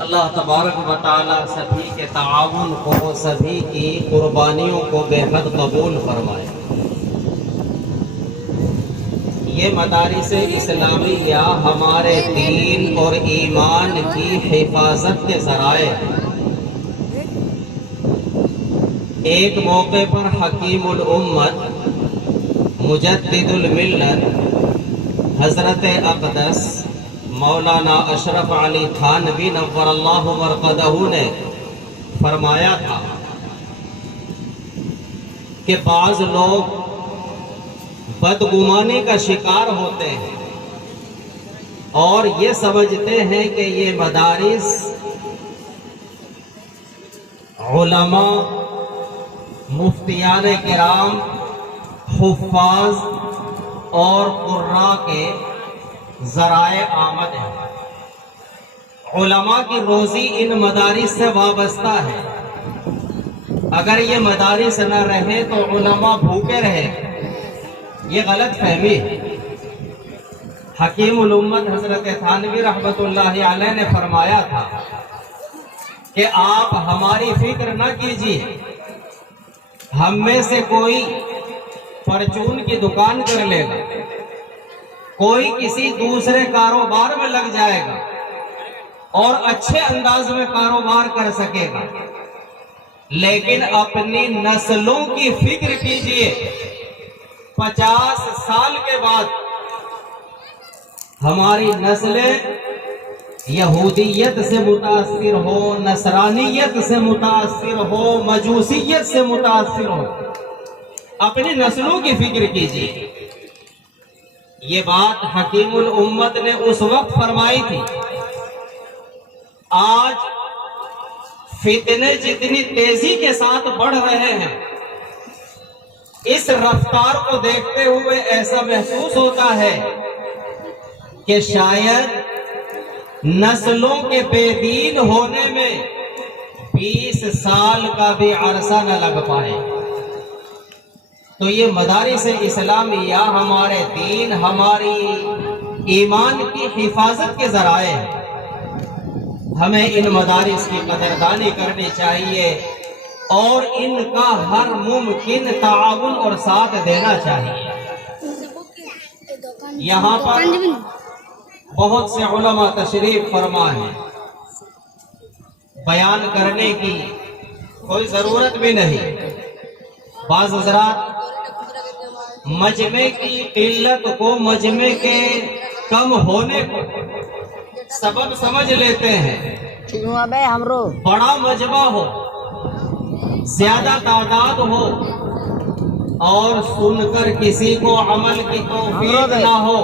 اللہ تبارک و تعالی سبھی کے تعاون کو، سبھی کی قربانیوں کو بے حد قبول فرمائے۔ یہ مدارس اسلامیہ ہمارے دین اور ایمان کی حفاظت کے ذرائع ہیں۔ ایک موقع پر حکیم الامت مجدد الملت حضرت اقدس مولانا اشرف علی تھانوی نور اللہ مرقدہ نے فرمایا تھا کہ بعض لوگ بدگمانی کا شکار ہوتے ہیں اور یہ سمجھتے ہیں کہ یہ مدارس علماء، مفتیان کرام، حفاظ اور قراء کے ذرائع آمد ہیں۔ علماء کی روزی ان مدارس سے وابستہ ہے۔ اگر یہ مدارس نہ رہے تو علماء بھوکے رہے، یہ غلط فہمی ہے۔ حکیم الامت حضرت تھانوی رحمۃ اللہ علیہ نے فرمایا تھا کہ آپ ہماری فکر نہ کیجیے، ہم میں سے کوئی پرچون کی دکان کر لے گا، کوئی کسی دوسرے کاروبار میں لگ جائے گا اور اچھے انداز میں کاروبار کر سکے گا، لیکن اپنی نسلوں کی فکر کیجیے۔ 50 سال کے بعد ہماری نسلیں یہودیت سے متاثر ہو، نصرانیت سے متاثر ہو، مجوسیت سے متاثر ہو، اپنی نسلوں کی فکر کیجیے۔ یہ بات حکیم الامت نے اس وقت فرمائی تھی۔ آج فتنے جتنی تیزی کے ساتھ بڑھ رہے ہیں، اس رفتار کو دیکھتے ہوئے ایسا محسوس ہوتا ہے کہ شاید نسلوں کے بے دین ہونے میں 20 سال کا بھی عرصہ نہ لگ پائے۔ تو یہ مدارس اسلامیہ ہمارے دین، ہماری ایمان کی حفاظت کے ذرائع ہیں۔ ہمیں ان مدارس کی قدردانی کرنی چاہیے اور ان کا ہر ممکن تعاون اور ساتھ دینا چاہیے۔ یہاں پر بہت سے علماء تشریف فرما ہیں، بیان کرنے کی کوئی ضرورت بھی نہیں۔ بعض حضرات مجمع کی قلت کو، مجمع کے کم ہونے کو سبب سمجھ لیتے ہیں۔ بڑا مجمع ہو، زیادہ تعداد ہو اور سن کر کسی کو عمل کی توفیق نہ ہو،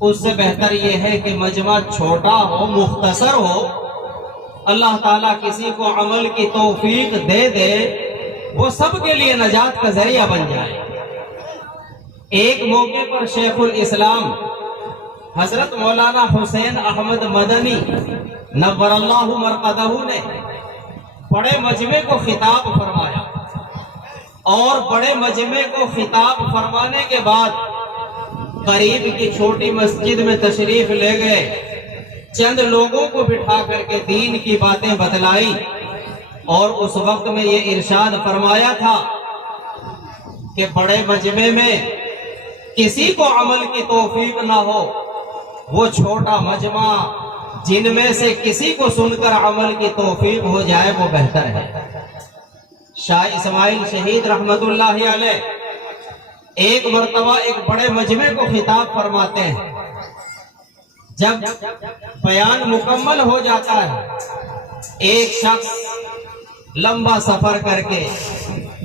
اس سے بہتر یہ ہے کہ مجمع چھوٹا ہو، مختصر ہو، اللہ تعالیٰ کسی کو عمل کی توفیق دے دے، وہ سب کے لیے نجات کا ذریعہ بن جائے۔ ایک موقع پر شیخ الاسلام حضرت مولانا حسین احمد مدنی نور اللہ مرقدہ نے بڑے مجمع کو خطاب فرمایا، اور بڑے مجمع کو خطاب فرمانے کے بعد قریب کی چھوٹی مسجد میں تشریف لے گئے، چند لوگوں کو بٹھا کر کے دین کی باتیں بتلائی، اور اس وقت میں یہ ارشاد فرمایا تھا کہ بڑے مجمع میں کسی کو عمل کی توفیق نہ ہو، وہ چھوٹا مجمع جن میں سے کسی کو سن کر عمل کی توفیق ہو جائے وہ بہتر ہے۔ شاہ اسماعیل شہید رحمت اللہ علیہ ایک مرتبہ ایک بڑے مجمع کو خطاب فرماتے ہیں۔ جب بیان مکمل ہو جاتا ہے، ایک شخص لمبا سفر کر کے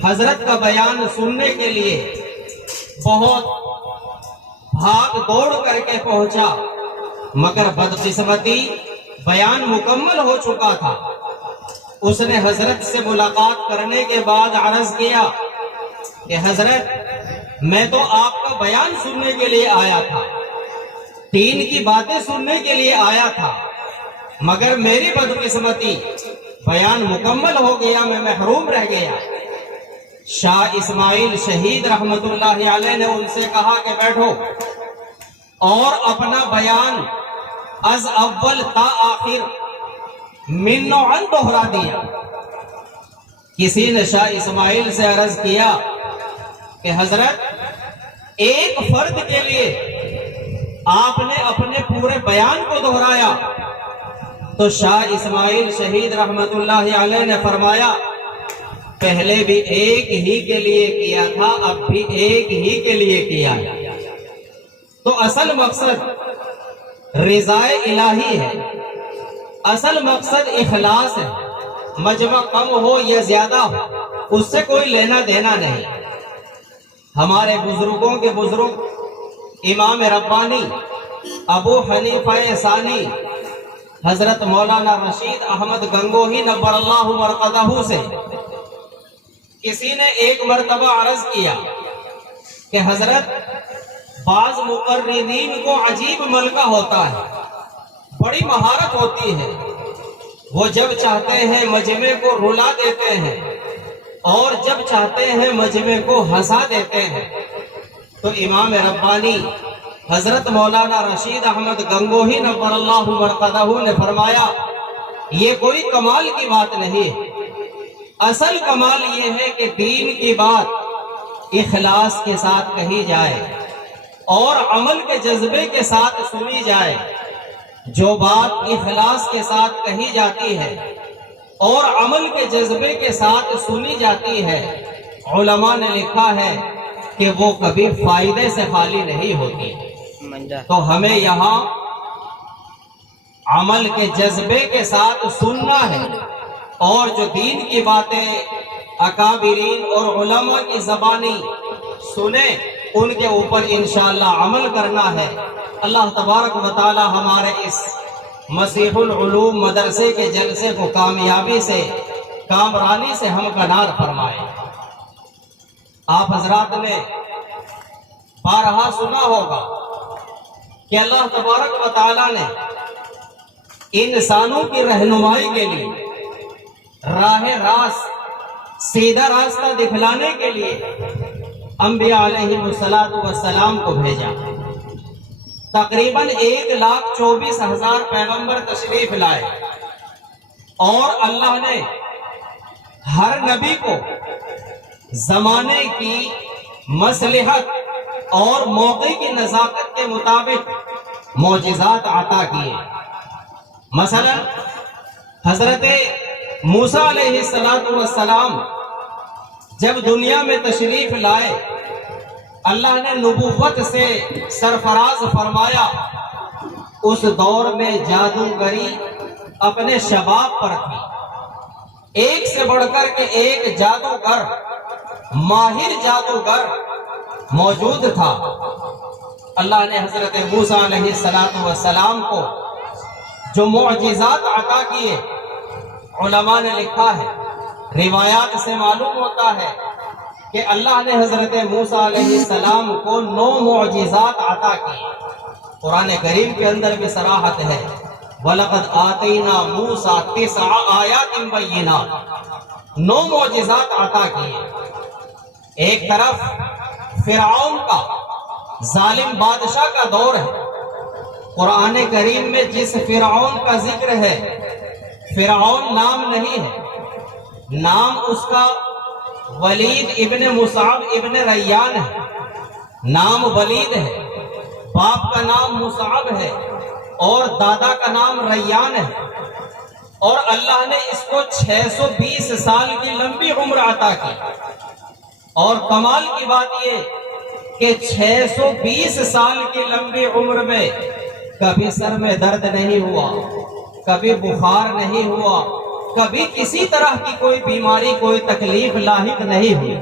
حضرت کا بیان سننے کے لیے بہت بھاگ دوڑ کر کے پہنچا، مگر بدقسمتی بیان مکمل ہو چکا تھا۔ اس نے حضرت سے ملاقات کرنے کے بعد عرض کیا کہ حضرت، میں تو آپ کا بیان سننے کے لیے آیا تھا، دین کی باتیں سننے کے لیے آیا تھا، مگر میری بدقسمتی بیان مکمل ہو گیا، میں محروم رہ گیا۔ شاہ اسماعیل شہید رحمت اللہ علیہ نے ان سے کہا کہ بیٹھو اور اپنا بیان از اول تا آخر من نوعاً دوہرا دیا۔ کسی نے شاہ اسماعیل سے عرض کیا کہ حضرت ایک فرد کے لیے آپ نے اپنے پورے بیان کو دہرایا، تو شاہ اسماعیل شہید رحمت اللہ علیہ نے فرمایا پہلے بھی ایک ہی کے لیے کیا تھا، اب بھی ایک ہی کے لیے کیا ہے۔ تو اصل مقصد رضا الہی ہے، اصل مقصد اخلاص ہے۔ مجمع کم ہو یا زیادہ ہو اس سے کوئی لینا دینا نہیں۔ ہمارے بزرگوں کے بزرگ امام ربانی ابو حنیفہ ثانی حضرت مولانا رشید احمد گنگوہی نبر اللہ مرقدہ سے کسی نے ایک مرتبہ عرض کیا کہ حضرت بعض مقررین کو عجیب ملکہ ہوتا ہے، بڑی مہارت ہوتی ہے، وہ جب چاہتے ہیں مجمع کو رلا دیتے ہیں اور جب چاہتے ہیں مجمع کو ہنسا دیتے ہیں۔ تو امام ربانی حضرت مولانا رشید احمد گنگوہی نبر اللہ مرقدہ نے فرمایا یہ کوئی کمال کی بات نہیں ہے، اصل کمال یہ ہے کہ دین کی بات اخلاص کے ساتھ کہی جائے اور عمل کے جذبے کے ساتھ سنی جائے۔ جو بات اخلاص کے ساتھ کہی جاتی ہے اور عمل کے جذبے کے ساتھ سنی جاتی ہے، علماء نے لکھا ہے کہ وہ کبھی فائدے سے خالی نہیں ہوتی۔ تو ہمیں یہاں عمل کے جذبے کے ساتھ سننا ہے اور جو دین کی باتیں اکابرین اور علماء کی زبانی سنیں ان کے اوپر انشاءاللہ عمل کرنا ہے۔ اللہ تبارک و تعالی ہمارے اس مسیح العلوم مدرسے کے جلسے کو کامیابی سے کامرانی سے ہمکنار فرمائے۔ آپ حضرات نے بارہا سنا ہوگا کہ اللہ تبارک و تعالی نے انسانوں کی رہنمائی کے لیے راہ راست سیدھا راستہ دکھلانے کے لیے انبیاء علیہ السلام کو بھیجا۔ تقریباً 1,24,000 پیغمبر تشریف لائے اور اللہ نے ہر نبی کو زمانے کی مصلحت اور موقع کی نزاکت کے مطابق معجزات عطا کیے۔ مثلا حضرت موسیٰ علیہ السلام جب دنیا میں تشریف لائے اللہ نے نبوت سے سرفراز فرمایا۔ اس دور میں جادوگری اپنے شباب پر تھی، ایک سے بڑھ کر کے ایک جادوگر ماہر جادوگر موجود تھا۔ اللہ نے حضرت موسیٰ علیہ السلام کو جو معجزات عطا کیے، علماء نے لکھا ہے، روایات سے معلوم ہوتا ہے کہ اللہ نے حضرت موسیٰ علیہ السلام کو 9 معجزات عطا کیے۔ قرآن کریم کے اندر بھی صراحت ہے وَلَقَدْ آتَيْنَا مُوسَىٰ 9 آیات بینات، 9 معجزات عطا کیے۔ ایک طرف فرعون کا ظالم بادشاہ کا دور ہے، قرآن کریم میں جس فرعون کا ذکر ہے فرعون نام نہیں ہے، نام اس کا ولید ابن مصعب ابن ریان ہے، نام ولید ہے، باپ کا نام مصعب ہے اور دادا کا نام ریان ہے، اور اللہ نے اس کو 620 سال کی لمبی عمر عطا کی۔ اور کمال کی بات یہ کہ 620 سال کی لمبی عمر میں کبھی سر میں درد نہیں ہوا، کبھی بخار نہیں ہوا، کبھی کسی طرح کی کوئی بیماری کوئی تکلیف لاحق نہیں ہوئی۔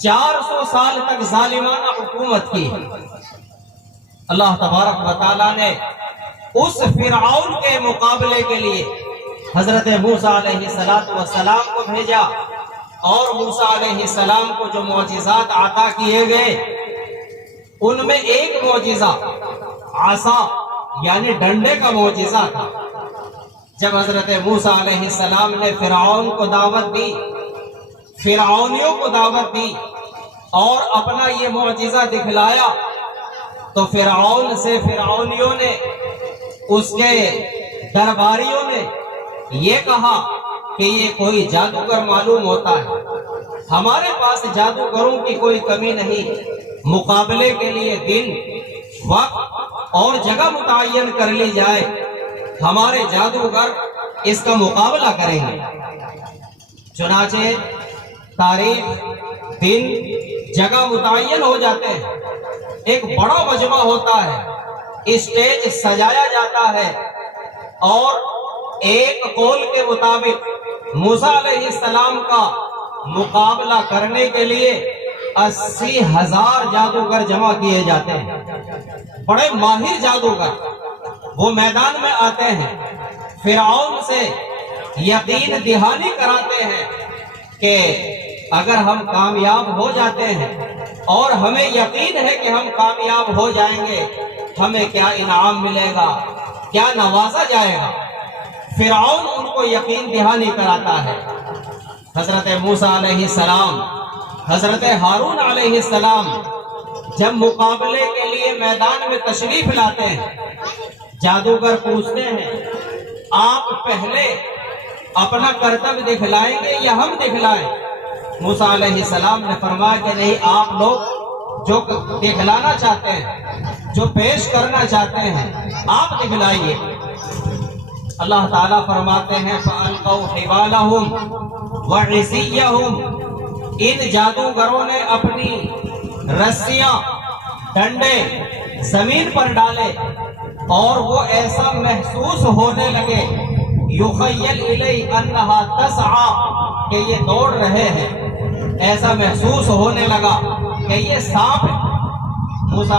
400 سال تک ظالمانہ حکومت کی۔ اللہ تبارک و تعالیٰ نے اس فرعون کے مقابلے کے لیے حضرت موسیٰ علیہ السلام کو بھیجا، اور موسیٰ علیہ السلام کو جو معجزات عطا کیے گئے ان میں ایک معجزہ عصا یعنی ڈنڈے کا معجزہ تھا۔ جب حضرت موسیٰ علیہ السلام نے فرعون کو دعوت دی، فرعونیوں کو دعوت دی اور اپنا یہ معجزہ دکھلایا، تو فرعون سے فرعونیوں نے اس کے درباریوں نے یہ کہا کہ یہ کوئی جادوگر معلوم ہوتا ہے، ہمارے پاس جادوگروں کی کوئی کمی نہیں، مقابلے کے لیے دن وقت اور جگہ متعین کر لی جائے، ہمارے جادوگر اس کا مقابلہ کریں گے۔ چنانچہ تاریخ، دن، جگہ متعین ہو جاتے ہیں، ایک بڑا مجمع ہوتا ہے، اسٹیج سجایا جاتا ہے، اور ایک قول کے مطابق موسیٰ علیہ السلام کا مقابلہ کرنے کے لیے 80,000 جادوگر جمع کیے جاتے ہیں، بڑے ماہر جادوگر وہ میدان میں آتے ہیں، فرعون سے یقین دہانی کراتے ہیں کہ اگر ہم کامیاب ہو جاتے ہیں، اور ہمیں یقین ہے کہ ہم کامیاب ہو جائیں گے، ہمیں کیا انعام ملے گا، کیا نوازا جائے گا۔ فرعون ان کو یقین دہانی کراتا ہے۔ حضرت موسیٰ علیہ السلام، حضرت ہارون علیہ السلام جب مقابلے کے لیے میدان میں تشریف لاتے ہیں، جادوگر پوچھتے ہیں آپ پہلے اپنا کرتب دکھلائیں گے یا ہم دکھلائیں؟ موسیٰ علیہ السلام نے فرمایا کہ نہیں، آپ لوگ جو دکھلانا چاہتے ہیں، جو پیش کرنا چاہتے ہیں، آپ دکھلائیے۔ اللہ تعالیٰ فرماتے ہیں فَأَلْقَوْا حِبَالَهُمْ وَعِصِيَّهُمْ، ان جادوگروں نے اپنی رسیاں، ڈنڈے زمین پر ڈالے، اور وہ ایسا محسوس ہونے لگے یُخَيَّلْ إِلَيْهِ أَنَّهَا تَسْعَىٰ کہ یہ دوڑ رہے ہیں، ایسا محسوس ہونے لگا کہ یہ سانپ ہے۔ موسیٰ